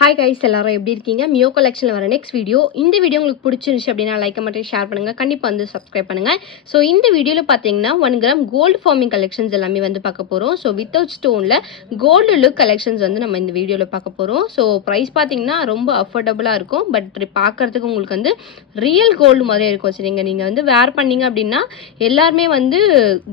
Hi guys, எல்லாரும் எப்படி இருக்கீங்க? மியோ கலெக்ஷனில் வர நெக்ஸ்ட் வீடியோ. இந்த வீடியோ உங்களுக்கு பிடிச்சிருந்துச்சு அப்படின்னா லைக் மட்டும் ஷேர் பண்ணுங்கள். கண்டிப்பாக வந்து சப்ஸ்கிரைப் பண்ணுங்கள். ஸோ இந்த வீடியோவில் பார்த்தீங்கன்னா 1 கிராம் கோல்டு ஃபார்மிங் கலெக்ஷன்ஸ் எல்லாமே வந்து பார்க்க போகிறோம். ஸோ வித்தவுட் ஸ்டோனில் கோல்டு லுக் கலெக்ஷன்ஸ் வந்து நம்ம இந்த வீடியோவில் பார்க்க போகிறோம். ஸோ ப்ரைஸ் பார்த்தீங்கன்னா ரொம்ப அஃபோர்டபுளாக இருக்கும். பட் பார்க்குறதுக்கு உங்களுக்கு வந்து ரியல் கோல்டு மாதிரியே இருக்கும். சரிங்க, நீங்கள் வந்து வேர் பண்ணீங்க அப்படின்னா எல்லாருமே வந்து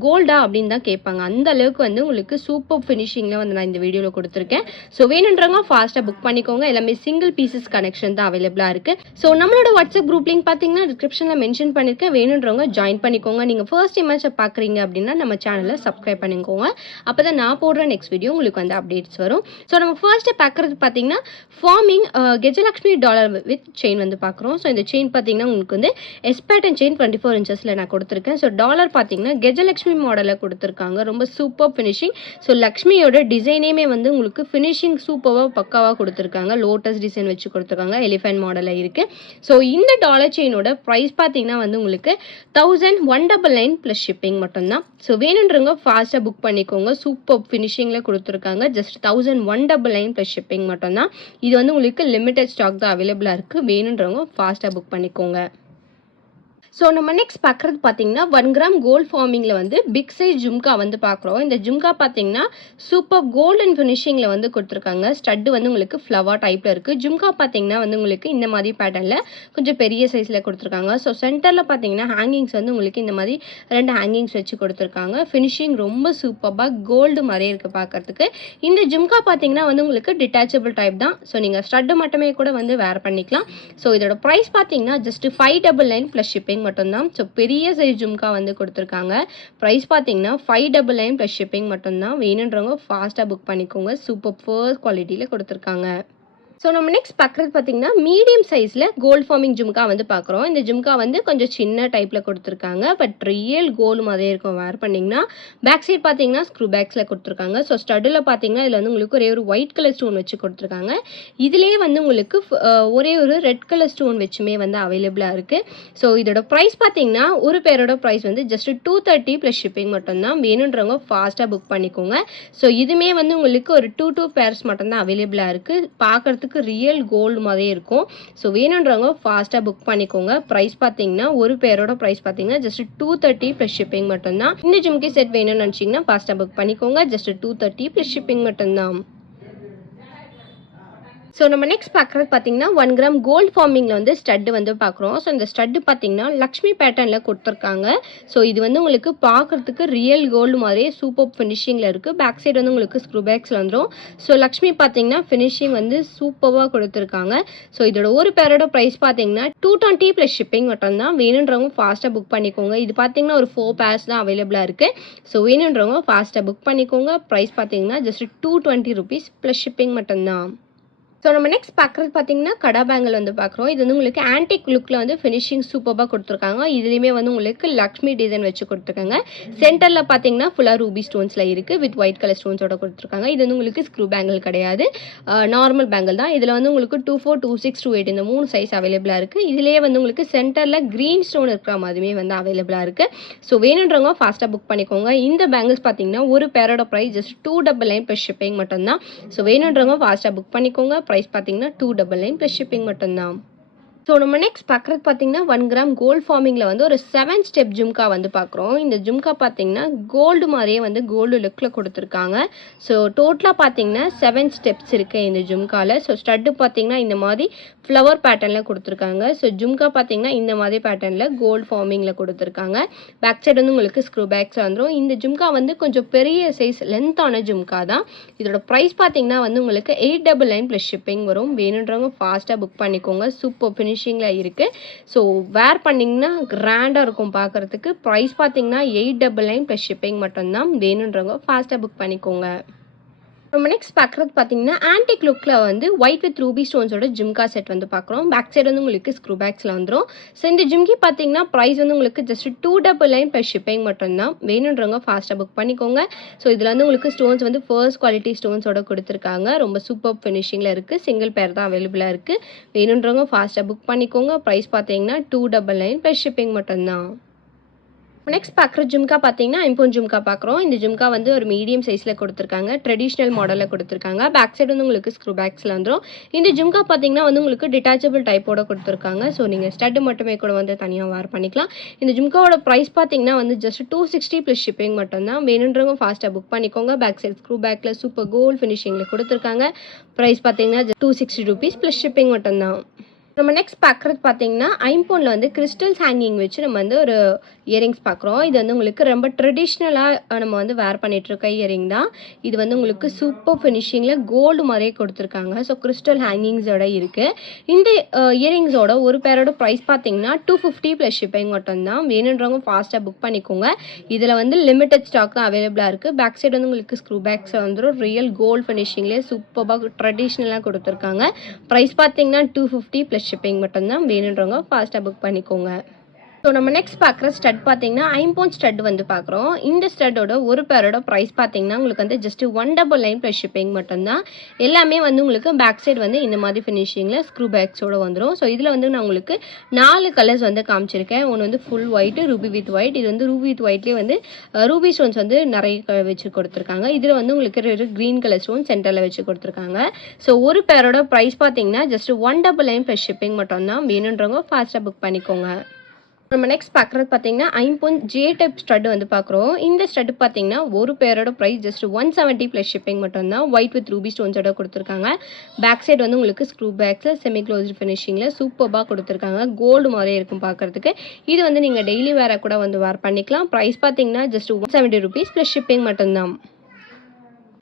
கோல்டா அப்படின்னு தான் கேட்பாங்க. அந்த அளவுக்கு வந்து உங்களுக்கு சூப்பர் ஃபினிஷிங்கில் வந்து நான் இந்த வீடியோவில் கொடுத்துருக்கேன். ஸோ வேணுன்றவங்க ஃபாஸ்ட்டாக புக் பண்ணிக்கோங்க. எல்லாமே சிங்கிள் பீசஸ் கனெக்ஷன் தான் அவைலபிளா இருக்கு. ஸோ நம்மளோட வாட்ஸ்அப் குரூப் லிங்க் பார்த்தீங்கன்னா டிஸ்கிரிப்ஷன்ல மென்ஷன் பண்ணிருக்கேன். வேணுன்றவங்க ஜாயின் பண்ணிக்கோங்க. நீங்க ஃபர்ஸ்ட் இமேஜ் பார்க்குறீங்க அப்படின்னா நம்ம சேனலை சப்ஸ்கிரைப் பண்ணிக்கோங்க. அப்பதான் நான் போடுற நெக்ஸ்ட் வீடியோ உங்களுக்கு வந்து அப்டேட்ஸ் வரும். ஸோ நம்ம ஃபர்ஸ்ட் பார்க்கறது பார்த்தீங்கன்னா forming Gajalakshmi dollar with chain வந்து பார்க்குறோம். ஸோ இந்த செயின் பார்த்தீங்கன்னா உங்களுக்கு வந்து எஸ் பேட்டர்ன் செயின் 24 இன்ச்சஸ்ல நான் கொடுத்துருக்கேன். ஸோ டாலர் பார்த்தீங்கன்னா கஜலக்ஷ்மி மாடலில் கொடுத்துருக்காங்க. ரொம்ப சூப்பர் ஃபினிஷிங். ஸோ லக்ஷ்மியோட டிசைனேமே வந்து உங்களுக்கு ஃபினிஷிங் சூப்பராக பக்காவாக கொடுத்துருக்காங்க. லோட்டஸ் டிசைன் வச்சு கொடுத்துருக்காங்க. எலிஃபென்ட் மாடலில் இருக்கு. ஸோ இந்த டாலர் செயினோட ப்ரைஸ் பார்த்தீங்கன்னா வந்து உங்களுக்கு 1199 ப்ளஸ் ஷிப்பிங் மட்டும்தான். ஸோ வேணுன்றவங்க ஃபாஸ்ட்டாக புக் பண்ணிக்கோங்க. சூப்பர் ஃபினிஷிங்கில் கொடுத்துருக்காங்க. ஜஸ்ட் 1199 ப்ளஸ் ஷிப்பிங் மட்டும்தான். இது வந்து உங்களுக்கு லிமிடெட் ஸ்டாக் தான் அவைலபிளாக இருக்குது. வேணுன்றவங்க ஃபாஸ்ட்டாக புக் பண்ணிக்கோங்க. ஸோ நம்ம நெக்ஸ்ட் பார்க்குறது பார்த்தீங்கன்னா 1 கிராம் கோல்ட் ஃபார்மிங்கில் வந்து பிக் சைஸ் ஜும்கா வந்து பார்க்குறோம். இந்த ஜும்கா பார்த்தீங்கன்னா சூப்பர் கோல்டன் ஃபினிஷிங்கில் வந்து கொடுத்துருக்காங்க. ஸ்டட்டு வந்து உங்களுக்கு ஃப்ளவர் டைப்பில் இருக்குது. ஜும்கா பார்த்தீங்கன்னா வந்து உங்களுக்கு இந்த மாதிரி பேட்டர்னில் கொஞ்சம் பெரிய சைஸில் கொடுத்துருக்காங்க. ஸோ சென்டரில் பார்த்தீங்கன்னா ஹேங்கிங்ஸ் வந்து உங்களுக்கு இந்த மாதிரி 2 ஹேங்கிங்ஸ் வச்சு கொடுத்துருக்காங்க. ஃபினிஷிங் ரொம்ப சூப்பராக கோல்டு மாதிரியே இருக்குது பார்க்குறதுக்கு. இந்த ஜும்கா பார்த்தீங்கன்னா வந்து உங்களுக்கு டிட்டாச்சபிள் டைப் தான். ஸோ நீங்கள் ஸ்டட்டு மட்டுமே கூட வந்து வேர் பண்ணிக்கலாம். ஸோ இதோட ப்ரைஸ் பார்த்தீங்கன்னா ஜஸ்ட் 599 ப்ளஸ் ஷிப்பிங் மட்டும்தான். ஸோ பெரிய சைஸ் ஜும்கா வந்து கொடுத்துருக்காங்க. ப்ரைஸ் பார்த்தீங்கன்னா 599 ப்ளஸ் ஷிப்பிங் மட்டும்தான். வேணுன்றவங்க ஃபாஸ்ட்டாக புக் பண்ணிக்கோங்க. சூப்பர் ஃபர்ஸ்ட் குவாலிட்டியில் கொடுத்துருக்காங்க. ஸோ நம்ம நெக்ஸ்ட் பார்க்குறது பார்த்தீங்கன்னா மீடியம் சைஸில் கோல்ட் ஃபார்மிங் ஜும்கா வந்து பார்க்குறோம். இந்த ஜும்கா வந்து கொஞ்சம் சின்ன டைப்பில் கொடுத்துருக்காங்க. பட் ரியல் கோல்டு மாதிரியே இருக்கும் வேர் பண்ணிங்கன்னா. பேக் சைட் பார்த்தீங்கன்னா ஸ்க்ரூ பேக்ஸில் கொடுத்துருக்காங்க. ஸோ ஸ்டட்டில் பார்த்தீங்கன்னா இதில் வந்து உங்களுக்கு ஒரே ஒரு ஒயிட் கலர் ஸ்டோன் வச்சு கொடுத்துருக்காங்க. இதிலே வந்து உங்களுக்கு ஒரே ஒரு ரெட் கலர் ஸ்டோன் வச்சுமே வந்து அவைலபிளாக இருக்குது. ஸோ இதோட ப்ரைஸ் பார்த்தீங்கன்னா ஒரு பேரோட ப்ரைஸ் வந்து ஜஸ்ட் 230 ப்ளஸ் ஷிப்பிங் மட்டும்தான். வேணுன்றவங்க ஃபாஸ்ட்டாக புக் பண்ணிக்கோங்க. ஸோ இதுவுமே வந்து உங்களுக்கு ஒரு 2 பேர்ஸ் மட்டும்தான் அவைலபிளாக இருக்குது. பார்க்குறதுக்கு ரியல் கோல்டு மாதிரியே இருக்கும். ஸோ வேணுன்றவங்க ஃபாஸ்ட்டாக புக் பண்ணிக்கோங்க. ப்ரைஸ் பார்த்தீங்கன்னா ஒரு பேரோட ப்ரைஸ் பார்த்தீங்கன்னா ஜஸ்ட் 230 ப்ளஸ் ஷிப்பிங் மட்டும்தான். இந்த ஜிம்கி செட் வேணும்னு நினச்சிங்கன்னா ஃபாஸ்ட்டாக புக் பண்ணிக்கோங்க. ஜஸ்ட் 230 ப்ளஸ் ஷிப்பிங் மட்டும்தான். ஸோ நம்ம நெக்ஸ்ட் பார்க்குறது பார்த்தீங்கன்னா 1 கிராம் கோல்ட் ஃபார்மிங்கில் வந்து ஸ்டட்டு வந்து பார்க்குறோம். ஸோ இந்த ஸ்டட்டு பார்த்தீங்கன்னா லக்ஷ்மி பேட்டர்னில் கொடுத்துருக்காங்க. ஸோ இது வந்து உங்களுக்கு பார்க்குறதுக்கு ரியல் கோல்டு மாதிரியே சூப்பர் ஃபினிஷிங்கில் இருக்குது. பேக் சைடு வந்து உங்களுக்கு ஸ்க்ரூ பேக்ஸில் வந்துடும். ஸோ லக்ஷ்மி பார்த்தீங்கன்னா ஃபினிஷிங் வந்து சூப்பராக கொடுத்துருக்காங்க. ஸோ இதோட ஒரு பேரோட ப்ரைஸ் பார்த்தீங்கன்னா 220 ப்ளஸ் ஷிப்பிங் மட்டும்தான். வேணுன்றவங்க ஃபாஸ்ட்டாக புக் பண்ணிக்கோங்க. இது பார்த்தீங்கன்னா ஒரு 4 பேர்ஸ் தான் அவைலபிளாக இருக்குது. ஸோ வேணுன்றவங்க ஃபாஸ்ட்டாக புக் பண்ணிக்கோங்க. ப்ரைஸ் பார்த்தீங்கன்னா ஜஸ்ட் 220 ருபீஸ் ப்ளஸ் ஷிப்பிங் மட்டும்தான். ஸோ நம்ம நெக்ஸ்ட் பார்க்குறது பார்த்தீங்கன்னா கடா பேங்கிள் வந்து பார்க்குறோம். இது வந்து உங்களுக்கு ஆன்டிக் லுக்கில் வந்து ஃபினிஷிங் சூப்பராக கொடுத்துருக்காங்க. இதுலேயுமே வந்து உங்களுக்கு லக்ஷ்மி டிசைன் வச்சு கொடுத்துருக்காங்க. சென்டரில் பார்த்தீங்கன்னா ஃபுல்லாக ரூபி ஸ்டோன்ஸில் இருக்குது. வித் ஒயிட் கலர் ஸ்டோன்ஸோட கொடுத்துருக்காங்க. இது வந்து உங்களுக்கு ஸ்க்ரூ பேங்கிள் கிடையாது, நார்மல் பேங்கிள் தான். இதில் வந்து உங்களுக்கு 24, 26, 28 இந்த 3 சைஸ் அவைலபிளாக இருக்குது. இதிலேயே வந்து உங்களுக்கு சென்டரில் க்ரீன் ஸ்டோன் இருக்கிற மாதிரியுமே வந்து அவைலபிளாக இருக்குது. ஸோ வேணுன்றவங்க ஃபாஸ்ட்டாக புக் பண்ணிக்கோங்க. இந்த பேங்கிள்ஸ் பார்த்தீங்கன்னா ஒரு பேரோட ப்ரைஸ் ஜஸ்ட் 299 ப்ளஸ் ஷிப்பிங் மட்டும்தான். ஸோ வேணுன்றவங்க ஃபாஸ்ட்டாக புக் பண்ணிக்கோங்க. ப்ரைஸ் பார்த்தீங்கன்னா 299 ப்ளஸ் ஷிப்பிங் மட்டும்தான். ஸோ நம்ம நெக்ஸ்ட் பார்க்குறது பார்த்தீங்கன்னா 1 கிராம் கோல்ட் ஃபார்மிங்கில் வந்து ஒரு 7 ஸ்டெப் ஜும்கா வந்து பார்க்குறோம். இந்த ஜும்கா பார்த்தீங்கன்னா கோல்டு மாதிரியே வந்து கோல்டு லுக்கில் கொடுத்துருக்காங்க. ஸோ டோட்டலாக பார்த்தீங்கன்னா 7 ஸ்டெப்ஸ் இருக்குது இந்த ஜும்காவில். ஸோ ஸ்டட்டு பார்த்தீங்கன்னா இந்த மாதிரி ஃப்ளவர் பேட்டர்னில் கொடுத்துருக்காங்க. ஸோ ஜும்கா பார்த்தீங்கன்னா இந்த மாதிரி பேட்டர்னில் கோல்டு ஃபார்மிங்கில் கொடுத்துருக்காங்க. பேக் சைடு வந்து உங்களுக்கு ஸ்க்ரூ பேக்ஸ் வந்துடும். இந்த ஜும்கா வந்து கொஞ்சம் பெரிய சைஸ் லென்த்தான ஜும்கா தான். இதோட ப்ரைஸ் பார்த்தீங்கன்னா வந்து உங்களுக்கு 899 ப்ளஸ் ஷிப்பிங் வரும். வேணுன்றவங்க ஃபாஸ்ட்டாக புக் பண்ணிக்கோங்க. சூப்பர் ஃபினிஷிங்கில் இருக்குது. ஸோ வேர் பண்ணிங்கன்னா கிராண்டாக இருக்கும் பார்க்குறதுக்கு. ப்ரைஸ் பார்த்தீங்கன்னா 899 ப்ளஸ் ஷிப்பிங் மட்டும்தான். வேணுன்றவங்க ஃபாஸ்ட்டாக புக் பண்ணிக்கோங்க. நம்ம நெக்ஸ்ட் பார்க்குறது பார்த்தீங்கன்னா ஆன்டிக் லுக்கில் வந்து ஒயிட் வித் ரூபி ஸ்டோன்ஸோட ஜிம்கா செட் வந்து பார்க்குறோம். பேக் சைடு வந்து உங்களுக்கு ஸ்க்ரூ பேக்ஸில் வந்துடும். ஸோ இந்த ஜிம்கி பார்த்தீங்கன்னா ப்ரைஸ் வந்து உங்களுக்கு ஜஸ்ட் 299 ப்ளஸ் ஷிப்பிங் மட்டும்தான். வேணுன்றவங்க ஃபாஸ்ட்டாக புக் பண்ணிக்கோங்க. ஸோ இதில் வந்து உங்களுக்கு ஸ்டோன்ஸ் வந்து ஃபர்ஸ்ட் குவாலிட்டி ஸ்டோன்ஸோட கொடுத்துருக்காங்க. ரொம்ப சூப்பர் ஃபினிஷிங்கில் இருக்குது. சிங்கிள் பேர் தான் அவைலபிளாக இருக்குது. வேணுன்றவங்க ஃபாஸ்ட்டாக புக் பண்ணிக்கோங்க. ப்ரைஸ் பார்த்தீங்கன்னா 299 ப்ளஸ் ஷிப்பிங் மட்டும்தான். நெக்ஸ்ட் பார்க்குற ஜும்கா பார்த்தீங்கன்னா ஐம்பொன் ஜும்கா பார்க்குறோம். இந்த ஜும்கா வந்து ஒரு மீடியம் சைஸில் கொடுத்துருக்காங்க. ட்ரெடிஷ்னல் மாடலில் கொடுத்துருக்காங்க. பேக் சைடு வந்து உங்களுக்கு ஸ்க்ரூ பேக்ஸில் வந்துடும். இந்த ஜும்கா பார்த்தீங்கன்னா வந்து உங்களுக்கு டிட்டாச்சபிள் டைப்போட கொடுத்துருக்காங்க. ஸோ நீங்கள் ஸ்டட்டு மட்டுமே கூட வந்து தனியாக வேர் பண்ணிக்கலாம். இந்த ஜும்காவோட ப்ரைஸ் பார்த்தீங்கன்னா வந்து ஜஸ்ட் 260 ப்ளஸ் ஷிப்பிங் மட்டும்தான். வேணுன்றவங்க ஃபாஸ்ட்டாக புக் பண்ணிக்கோங்க. பேக் சைடு ஸ்க்ரூ பேக்கில் சூப்பர் கோல்ட் ஃபினிஷிங்கில் கொடுத்துருக்காங்க. ப்ரைஸ் பார்த்தீங்கன்னா ₹260 ப்ளஸ் ஷிப்பிங் மட்டும்தான். நம்ம நெக்ஸ்ட் பார்க்குறது பார்த்தீங்கன்னா ஐம்பொனில் வந்து கிறிஸ்டல்ஸ் ஹேங்கிங் வச்சு நம்ம வந்து ஒரு இயரிங்ஸ் பார்க்குறோம். இது வந்து உங்களுக்கு ரொம்ப ட்ரெடிஷ்னலாக நம்ம வந்து வேர் பண்ணிகிட்ருக்க இயரிங் தான். இது வந்து உங்களுக்கு சூப்பர் ஃபினிஷிங்கில் கோல்டு மாதிரியே கொடுத்துருக்காங்க. ஸோ கிறிஸ்டல் ஹேங்கிங்ஸோட இருக்குது. இந்த இயரிங்ஸோட ஒரு பேரோட ப்ரைஸ் பார்த்தீங்கன்னா 250 ப்ளஸ் ஷிப்பிங் மட்டும்தான். வேணுன்றவங்க ஃபாஸ்ட்டாக புக் பண்ணிக்கோங்க. இதில் வந்து லிமிட்டட் ஸ்டாக் தான் அவைலபிளாக இருக்குது. பேக் சைடு வந்து உங்களுக்கு ஸ்க்ரூ பேக்ஸ் வந்துடும். ரியல் கோல்டு ஃபினிஷிங்லேயே சூப்பராக ட்ரெடிஷ்னலாக கொடுத்துருக்காங்க. ப்ரைஸ் பார்த்தீங்கன்னா 250 ப்ளஸ் ஷிப்பிங் மட்டும்தான். வேணுன்றவங்க ஃபாஸ்ட்டாக புக் பண்ணிக்கோங்க. ஸோ நம்ம நெக்ஸ்ட் பார்க்குற ஸ்டட் பார்த்தீங்கன்னா ஐம்பொன் ஸ்டட் வந்து பார்க்குறோம். இந்த ஸ்டட்டோட ஒரு பேரோட ப்ரைஸ் பார்த்தீங்கன்னா உங்களுக்கு வந்து ஜஸ்ட் 199 ப்ளஸ் ஷிப்பிங் மட்டும்தான். எல்லாமே வந்து உங்களுக்கு பேக் சைடு வந்து இந்த மாதிரி ஃபினிஷிங்கில் ஸ்க்ரூ பேக்ஸோடு வந்துடும். ஸோ இதில் வந்து நான் உங்களுக்கு 4 கலர்ஸ் வந்து காமிச்சிருக்கேன். ஒன்று வந்து full white, Ruby with white. இது வந்து ரூபி வித் ஒயிட்லேயே வந்து ரூபி ஸ்டோன்ஸ் வந்து நிறைய வச்சு கொடுத்துருக்காங்க. இதில் வந்து உங்களுக்கு க்ரீன் கலர் ஸ்டோன் சென்டரில் வச்சு கொடுத்துருக்காங்க. ஸோ ஒரு பேரோட ப்ரைஸ் பார்த்தீங்கன்னா ஜஸ்ட் 199 ப்ளஸ் ஷிப்பிங் மட்டும்தான். வேணுன்றவங்க ஃபாஸ்ட்டாக புக் பண்ணிக்கோங்க. நம்ம நெக்ஸ்ட் பார்க்குறது பார்த்தீங்கன்னா ஐம்பொன் ஜே டைப் ஸ்டட் வந்து பார்க்குறோம். இந்த ஸ்டட் பார்த்தீங்கன்னா ஒரு பேரோட ப்ரைஸ் ஜஸ்ட் 170 ப்ளஸ் ஷிப்பிங் மட்டும்தான். ஒயிட் வித் ரூபி ஸ்டோன்ஸோட கொடுத்துருக்காங்க. பேக் சைடு வந்து உங்களுக்கு ஸ்க்ரூ பேக்ஸில் செமி க்ளோஸ்டு ஃபினிஷிங்கில் சூப்பராக கொடுத்துருக்காங்க. கோல்டு மாதிரியே இருக்கும் பார்க்குறதுக்கு. இது வந்து நீங்கள் டெய்லி வேற கூட வந்து வேர் பண்ணிக்கலாம். ப்ரைஸ் பார்த்தீங்கன்னா ஜஸ்ட் ₹170 ப்ளஸ் ஷிப்பிங் மட்டும்தான்.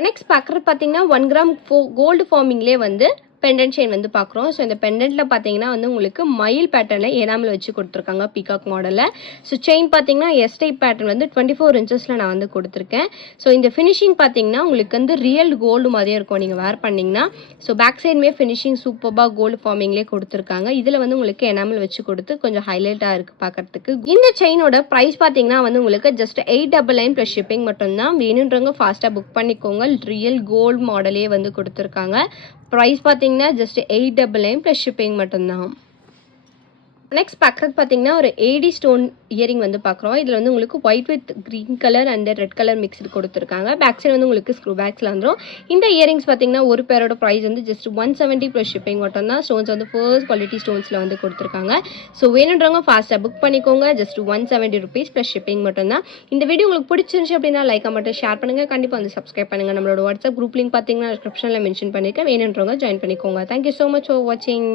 நெக்ஸ்ட் பார்க்குறது பார்த்தீங்கன்னா 1 கிராம் கோல்டு ஃபார்மிங்லேயே வந்து பெண்டன்ட் செயின் வந்து பார்க்குறோம். ஸோ இந்த பெண்டன்ட்டில் பார்த்தீங்கன்னா வந்து உங்களுக்கு மயில் பேட்டர்னில் எனாமல் வச்சு கொடுத்துருக்காங்க பீகாக் மாடலில். ஸோ செயின் பார்த்தீங்கன்னா எஸ் டைப் பேட்டர்ன் வந்து 24 இன்ச்சஸில் நான் வந்து கொடுத்துருக்கேன். ஸோ இந்த ஃபினிஷிங் பார்த்தீங்கன்னா உங்களுக்கு வந்து ரியல் கோல்டு மாதிரியே இருக்கும் நீங்கள் வேர் பண்ணிங்கன்னா. ஸோ பேக் சைடுமே ஃபினிஷிங் சூப்பராக கோல்டு ஃபார்மிங்லேயே கொடுத்துருக்காங்க. இதில் வந்து உங்களுக்கு எனாமல் வச்சு கொடுத்து கொஞ்சம் ஹைலைட்டாக இருக்குது பார்க்குறதுக்கு. இந்த செயினோட ப்ரைஸ் பார்த்தீங்கன்னா வந்து உங்களுக்கு ஜஸ்ட் 899 ப்ளஸ் ஷிப்பிங் மட்டும்தான். வேணுன்றவங்க ஃபாஸ்ட்டாக புக் பண்ணிக்கோங்க. ரியல் கோல்டு மாடலே வந்து கொடுத்துருக்காங்க. ப்ரைஸ் பார்த்தீங்கன்னா ஜஸ்ட் 899 ப்ளஸ் ஷிப்பிங் மட்டும்தான். நெக்ஸ்ட் பார்க்குறது பார்த்தீங்கன்னா ஒரு ஏடி ஸ்டோன் இயரிங் வந்து பார்க்குறோம். இதில் வந்து உங்களுக்கு white with green colour and red colour mixed கொடுத்துருக்காங்க. பேக் சைடு வந்து உங்களுக்கு ஸ்க்ரூ பேக்ஸில் வந்துடும். இந்த இயரிங்ஸ் பார்த்தீங்கன்னா ஒரு பேரோட ப்ரைஸ் வந்து ஜஸ்ட் 170 ப்ளஸ் ஷிப்பிங் மட்டும்தான். ஸ்டோன்ஸ் வந்து ஃபர்ஸ்ட் குவாலிட்டி ஸ்டோன்ஸில் வந்து கொடுத்துருக்காங்க. ஸோ வேணுன்றவங்க ஃபாஸ்ட்டாக புக் பண்ணிக்கோங்க. ஜஸ்ட் ₹170 ப்ளஸ் ஷிப்பிங் மட்டும்தான். இந்த வீடியோ உங்களுக்கு பிடிச்சிருந்துச்சு அப்படின்னா லைக் மட்டும் ஷேர் பண்ணுங்கள். கண்டிப்பாக வந்து சப்ஸ்கிரைப் பண்ணுங்கள். நம்மளோட வாட்ஸ்அப் குரூப் லிங்க் பார்த்தீங்கன்னா டிஸ்கிரிப்ஷனில் மென்ஷன் பண்ணியிருக்கேன். வேணுன்றவங்க ஜாயின் பண்ணிக்கோங்க. தேங்க்யூ ஸோ மச் ஃபார் வாட்சிங்.